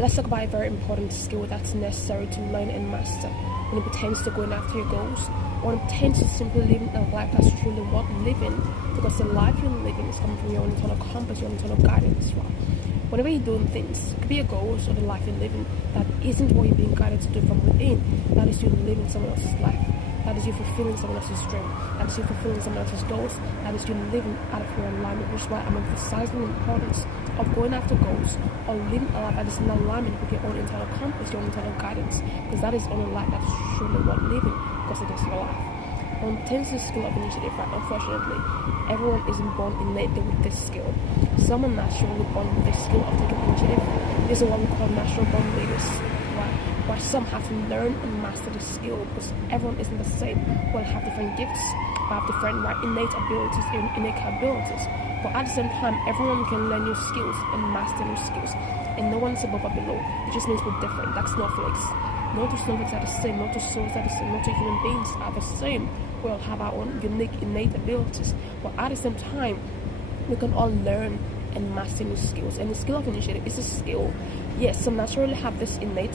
Let's talk about a very important skill that's necessary to learn and master when it pertains to going after your goals, or when it pertains to simply living a life that's truly worth living, because the life you're living is coming from your own internal compass, your own internal guidance, right? Whenever you're doing things, it could be your goals or the life you're living, that isn't what you're being guided to do from within. That is you living someone else's life. That is you fulfilling someone else's dream. That is you fulfilling someone else's goals. That is you living out of your alignment, which is why I'm emphasizing the importance of going after goals or living a life that is in alignment with your own internal compass, your own internal guidance, because that is the only life that is truly worth living, because it is your life. On tends to skill of initiative, right? Unfortunately, everyone isn't born innately with this skill. Some are naturally born with this skill of taking initiative. These are what we call natural born leaders, right? While some have to learn and master the skill, because everyone isn't the same. We'll have different gifts, we'll have different innate abilities and innate capabilities. But at the same time, everyone can learn new skills and master new skills. And no one's above or below. It just means we're different, like snowflakes. No two snowflakes are the same, no two souls are the same, no two human beings are the same. We all have our own unique innate abilities. But at the same time, we can all learn and master new skills. And the skill of initiative is a skill. Yes, some naturally have this innate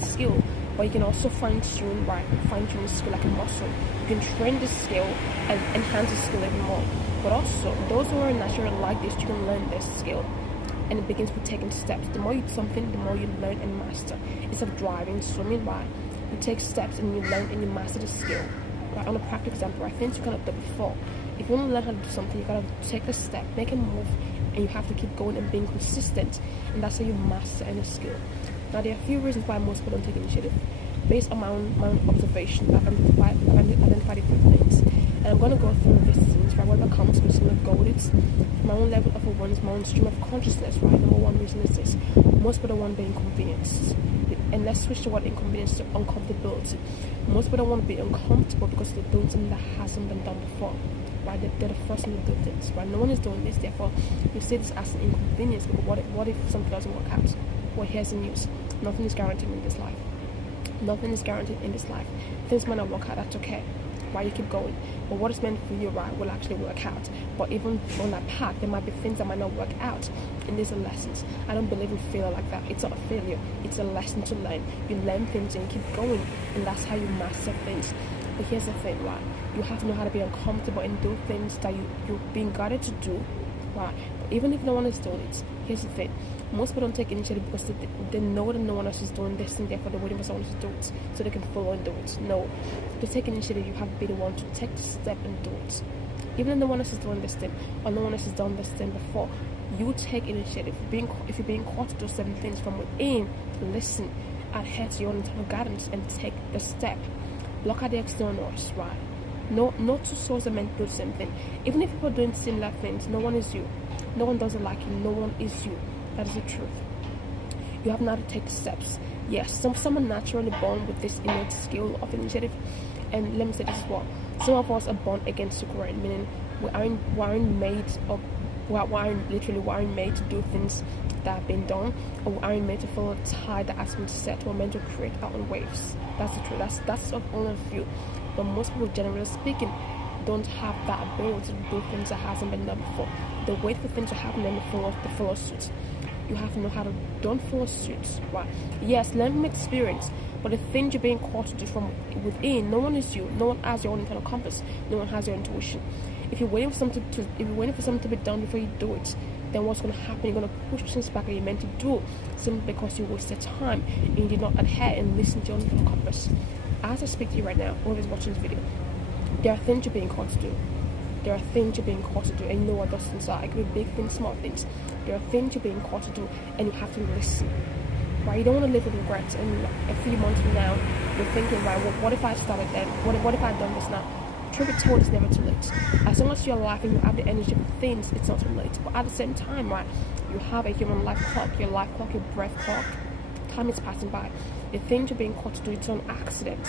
skill, but you can also fine-tune the skill like a muscle. You can train this skill and enhance the skill even more. But also, those who are naturally like this, you can learn this skill. And it begins with taking steps. The more you do something, the more you learn and master. Instead of driving, swimming, right? You take steps and you learn and you master the skill. Right? On a practical example, right? Things you cannot do before. If you want to learn how to do something, you gotta take the step, make a move, and you have to keep going and being consistent. And that's how you master any skill. Now, there are a few reasons why most people don't take initiative. Based on my own observation, I've identified a few things. And I'm going to go through these things, right? Whatever comes with some of goal is my own level of awareness, my own stream of consciousness, right? Number one reason is this: most people don't want to be inconvenienced. And let's switch the word inconvenience to uncomfortability. Most people don't want to be uncomfortable because they're doing something that hasn't been done before, right? They're the first one to do things, right? No one is doing this, therefore you see this as an inconvenience. Because what if something doesn't work out? Well, here's the news: nothing is guaranteed in this life. Nothing is guaranteed in this life. Things might not work out, that's okay. Why you keep going? But what is meant for you, right, will actually work out. But even on that path, there might be things that might not work out. And these are lessons. I don't believe in failure like that. It's not a failure. It's a lesson to learn. You learn things and you keep going. And that's how you master things. But here's the thing, right? You have to know how to be uncomfortable and do things that you're being guided to do, right? But even if no one is doing it, here's the thing: most people don't take initiative because they know that no one else is doing this, and therefore they're waiting for someone to do it so they can follow and do it. No, to take initiative, you have to be the one to take the step and do it. Even if no one else is doing this thing, or no one else has done this thing before, you take initiative. If you're being called to do certain things from within, listen, adhere to your own internal guidance, and take the step. Block out the external noise, right? No two souls are meant to do the same thing. Even if people are doing similar things, no one is you. No one doesn't like you. No one is you. That is the truth. You have now to take the steps. Yes, some are naturally born with this innate skill of initiative. And let me say this as well: some of us are born against the grain, meaning we aren't made to do things that have been done, or we aren't made to follow a tide that has been set. We're meant to create our own waves. That's the truth. That's only a few. But most people, generally speaking, don't have that ability to do things that hasn't been done before. They wait for things to happen and they follow suit. You have to know how to don't follow suit, right? Yes, learn from experience, but the things you're being called to do from within, no one is you. No one has your own internal compass. No one has your intuition. If you're waiting for something to be done before you do it, then what's going to happen? You're going to push things back that you're meant to do simply because you wasted time and you did not adhere and listen to your own internal compass. As I speak to you right now, whoever's watching this video, there are things you're being called to do. There are things you're being called to do, and you know what those things are. It could be big things, small things. There are things you're being called to do, and you have to listen. Right? You don't want to live with regrets, and a few months from now, you're thinking, right, well, what if I started then? What if I had done this now? Truth be told, it's never too late. As long as you're alive and you have the energy for things, it's not too late. But at the same time, right, you have a human life clock, your breath clock. Time is passing by. The things you're being called to do, it's an accident.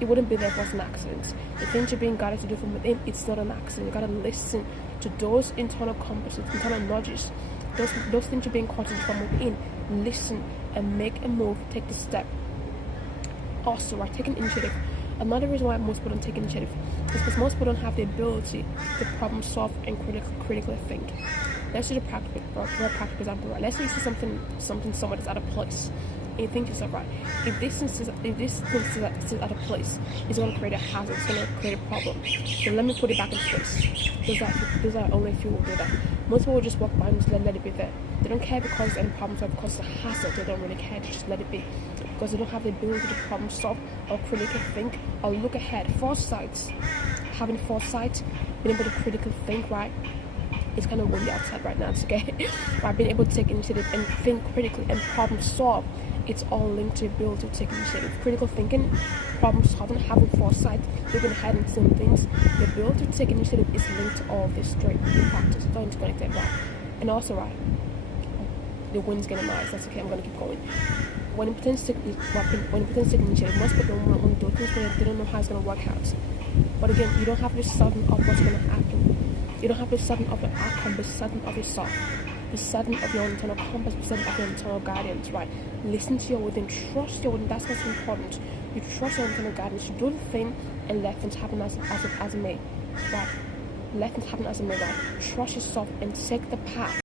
It wouldn't be there if it was an accident. The things you're being guided to do from within, it's not an accident. You gotta listen to those internal compasses, internal nudges, those things you're being called to do from within. Listen and make a move, take the step. Also, right, take an initiative. Another reason why most people don't take initiative is because most people don't have the ability to problem solve and critically think. let's do a practical example, right? Let's say you see something somewhere that's out of place. And you think to yourself, right, if this thing is out of place, it's going to create a hazard, it's going to create a problem. So let me put it back in place. Those are only a few will do that. Most people will just walk by and just let it be there. They don't care because there's any problems or because it's a hazard. They don't really care. They just let it be because they don't have the ability to problem solve or critically think or look ahead. Foresight, having foresight, being able to critically think, right? It's kind of windy outside right now, it's okay. By being able to take initiative and think critically and problem solve, it's all linked to the ability to take initiative. Critical thinking, problem solving, having foresight, looking ahead and seeing things. The ability to take initiative is linked to all these three factors. It's all interconnected, right? And also, right, the wind's getting nice. That's okay. I'm gonna keep going. When it pretends to take initiative, most people don't want to do things, but they don't know how it's gonna work out. But again, you don't have to be certain of what's gonna happen. You don't have to be certain of the outcome, but certain of yourself. Be certain of your internal compass, be certain of your internal guidance, right? Listen to your within, trust your within. That's what's important. You trust your internal guidance. You do the thing and let things happen as it may, right? Let things happen as it may, right? Trust yourself and take the path